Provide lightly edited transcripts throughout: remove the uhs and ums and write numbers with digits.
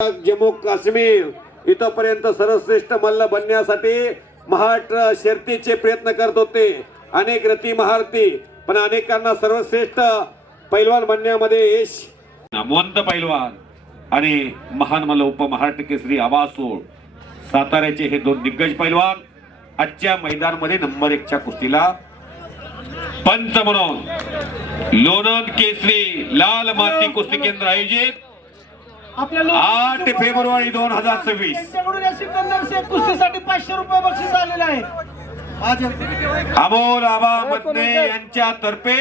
जम्मू काश्मीर इथपर्यंत सर्वश्रेष्ठ मल्ल बनण्यासाठी महाराष्ट्र शर्तीचे प्रयत्न करत होते. अनेक रती महारथी पण अनेकांना सर्वश्रेष्ठ पैलवान बनण्यामध्ये यश. नामवंत पैलवान आणि महान मल्ल उपमहाराष्ट्र केसरी आवासोड साताऱ्याचे हे दोन दिग्गज पैलवान आजच्या मैदानामध्ये नंबर 1 च्या कुस्तीला पंच म्हणून लोणंद केसरी लाल माती कुस्ती केंद्र आयोजित 8 फेब्रुवारी 2026 सिकंदर शेख कुस्तीसाठी 500 रुपये बक्षीस आलेले आहे. अमोल आबा मदने यांच्या तर्फे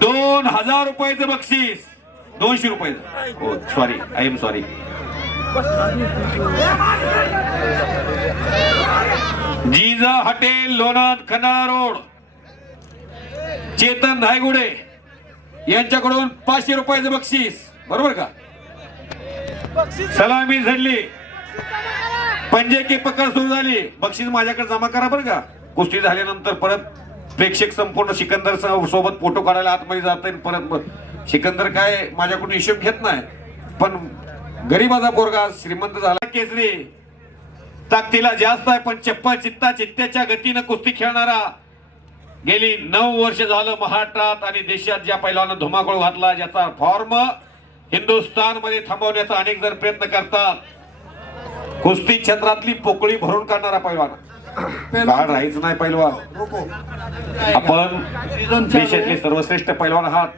2000 रुपयाचं बक्षीस. 200 रुपयाचं. हो sorry, I am sorry. Jija hotel Lonand Khandala road Chetan Dhaygude यांच्याकडून 500 रुपयाचं बक्षीस. बरोबर का? सलामी झडली, पंजे की पकड सुरू झाली. बक्षीस माझ्याकडे जमा करा बरं का. कुस्ती झाल्यानंतर परत प्रेक्षक संपूर्ण सिकंदर सोबत फोटो काढायला आतमध्ये जात. परत सिकंदर काय माझ्याकडून हिशोब घेत नाही, पण गरीबाचा पोरगा श्रीमंत झाला. केसरी ताकदीला जास्त आहे, पण चप्पल चित्त्याच्या गतीनं कुस्ती खेळणारा गेली 9 वर्ष झालं महाराष्ट्रात आणि देशात ज्या पैलवानानं धुमाकूळ घातला, ज्याचा फॉर्म हिंदुस्थान मध्ये थांबवण्याचा अनेक जण प्रयत्न करतात. कुस्ती क्षेत्रातली पोकळी भरून काढणारा पैलवान. बाहेर राहायचं नाही पैलवान. आपण देशातले सर्वश्रेष्ठ पैलवान आहात.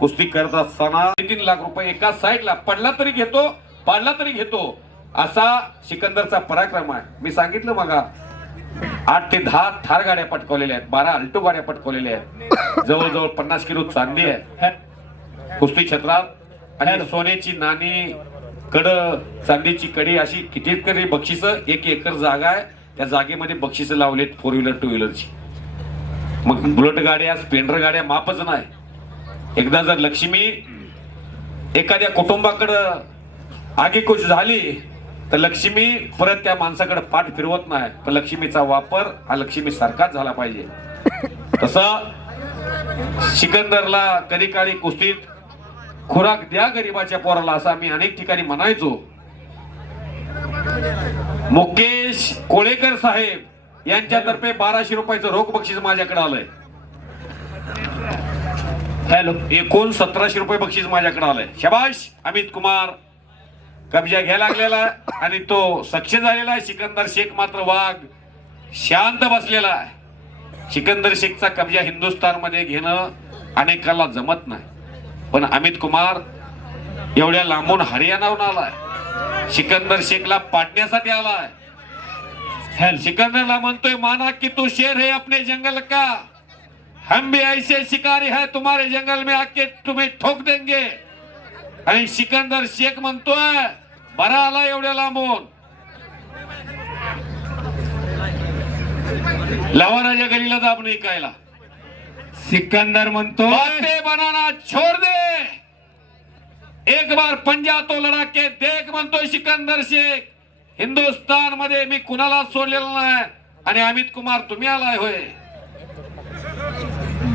कुस्ती करत असताना 3 लाख रुपये एका साईडला पडला तरी घेतो, पाडला तरी घेतो, असा सिकंदरचा पराक्रम आहे. मी सांगितलं मगा 8 ते 10 थार गाड्या पटकवलेल्या आहेत, 12 अल्टो गाड्या पटकवलेल्या आहेत, जवळजवळ 50 किलो चांदी आहे कुस्ती क्षेत्रात. आणि सोन्याची नाणी, कड, चांदीची कडी, अशी कितीतरी बक्षीस. 1 एकर जागा आहे, त्या जागेमध्ये बक्षीस लावलेत 4 व्हीलर 2 व्हीलरची. मग बुलेट गाड्या, स्प्लेंडर गाड्या मापच नाही. एकदा जर लक्ष्मी एखाद्या कुटुंबाकडं आगीकूच झाली तर लक्ष्मी परत त्या माणसाकडे पाठ फिरवत नाही, पण लक्ष्मीचा वापर हा लक्ष्मी सारखाच झाला पाहिजे. तसं सिकंदरला कधी काळी कुस्तीत खुराक द्या गरीबाच्या पोराला, असं आम्ही अनेक ठिकाणी म्हणायचो. मुकेश कोळेकर साहेब यांच्यातर्फे 1200 रुपयाचं रोख बक्षीस माझ्याकडे आलंय. हॅलो, एकूण 1700 रुपये बक्षीस माझ्याकडे आलंय. शबाश अमित कुमार. कब्जा घ्यायला लागलेला आणि तो सक्सेस झालेला आहे. सिकंदर शेख मात्र वाघ शांत बसलेला आहे. सिकंदर शेखचा कब्जा हिंदुस्थान मध्ये घेणं अनेकाला जमत नाही, पण अमित कुमार एवढ्या लांबून हरियाणाहून आलाय. सिकंदर शेखला पाडण्यासाठी आलाय. सिकंदरला म्हणतोय, माना कि तू शेर है अपने जंगल का, हम भी ऐसे शिकारी है तुम्हारे जंगल में आके तुम्हें ठोक देंगे. आणि सिकंदर शेख म्हणतोय, बरा आला एवढ्या लांबून, लवाराच्या गलीला दाब नाही कायला. सिकंदर म्हणतो, बातें बनाना छोड़ दे, एक बार पंजा तो लढा के देख. म्हणतोय सिकंदर शेख, हिंदुस्थान मध्ये मी कुणाला सोडलेलं नाही. आणि अमित कुमार तुम्ही आलाय होय.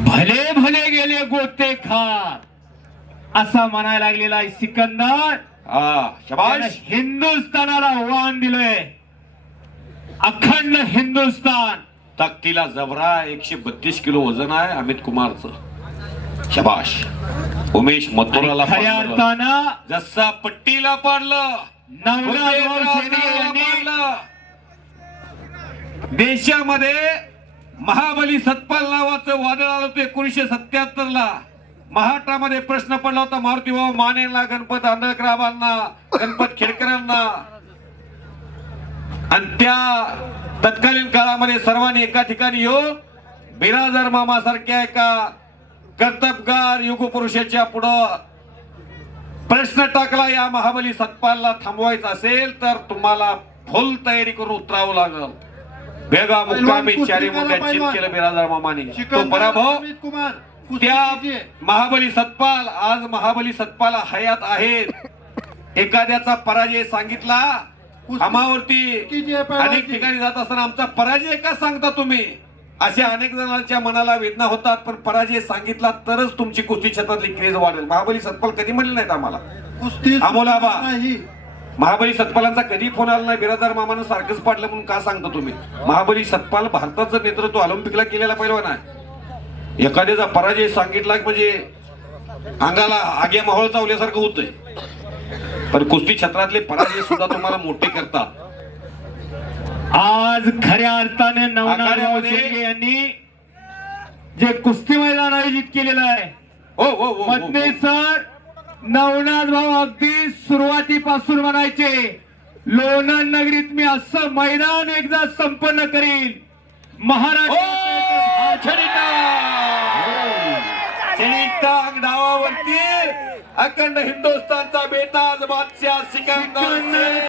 भले भले गेले गोते खात असा म्हणायला लागलेला आहे सिकंदर. शबाश. हिंदुस्थानाला वाण दिलंय, अखंड हिंदुस्थान. ताकदीला जबरा 132 किलो वजन आहे अमित कुमारचं. शबाश. उमेश मथुराला खऱ्या अर्थानं जसा पट्टीला पाडलं, देशामध्ये महाबली सतपाल नावाचं वादळ आलं होतं 1977 ला. महाराष्ट्रामध्ये प्रश्न पडला होता मारुतीभाऊ मानेंना, गणपत आंधळकरांना, गणपत खेडकरांना. आणि त्या तत्कालीन काळामध्ये सर्वांनी एका ठिकाणी येऊन बिराजर मामा सारख्या एका कर्तबगार युग पुरुषाच्या पुढं प्रश्न टाकला, या महाबली सतपालला थांबवायचं असेल तर तुम्हाला फुल तयारी करून उतरावं लागल. बेगा मुक्कामी चारी मुंड्या चित केलं बिराजर मामाने. तो पराभव त्या महाबली सतपाल, आज महाबली सतपाल हयात आहेत. एखाद्याचा पराजय सांगितला आम्हावरती अनेक ठिकाणी जात असताना, आमचा पराजय का सांगता तुम्ही, असे अनेक जणांच्या मनाला वेदना होतात. पण पराजय सांगितला तरच तुमची कुस्ती क्षेत्रातली क्रेज वाढेल. महाबली सतपाल कधी म्हणले नाहीत आम्हाला. कुस्ती अमोल आबा. नाही. महाबली सतपालांचा कधी फोन आला नाही बिरादार मामानं सारखंच पाडलं म्हणून का सांगता तुम्ही? महाबली सतपाल भारताचं नेतृत्व ऑलिम्पिकला केलेला पैलवान आहे. एखाद्याचा पराजय सांगितला की म्हणजे अंगाला आग्या माहोळ चावल्यासारखं होतंय. पण कुस्ती क्षेत्रातले पराजय सुद्धा तुम्हाला मोठे करतात. आज खऱ्या अर्थाने नवनाथ आखाड्यामध्ये- शेळके यांनी जे कुस्ती मैदान आयोजित केलेलं आहे, हो हो हो, हो पत्नी सर नवनाथ भाऊ अगदी सुरुवातीपासून म्हणायचे, लोणंद नगरीत मी असं मैदान एकदा संपन्न करील. महाराष्ट्र चरितांग डावावरती अखंड हिंदुस्थानचा बेताज बादशाह सिकंदर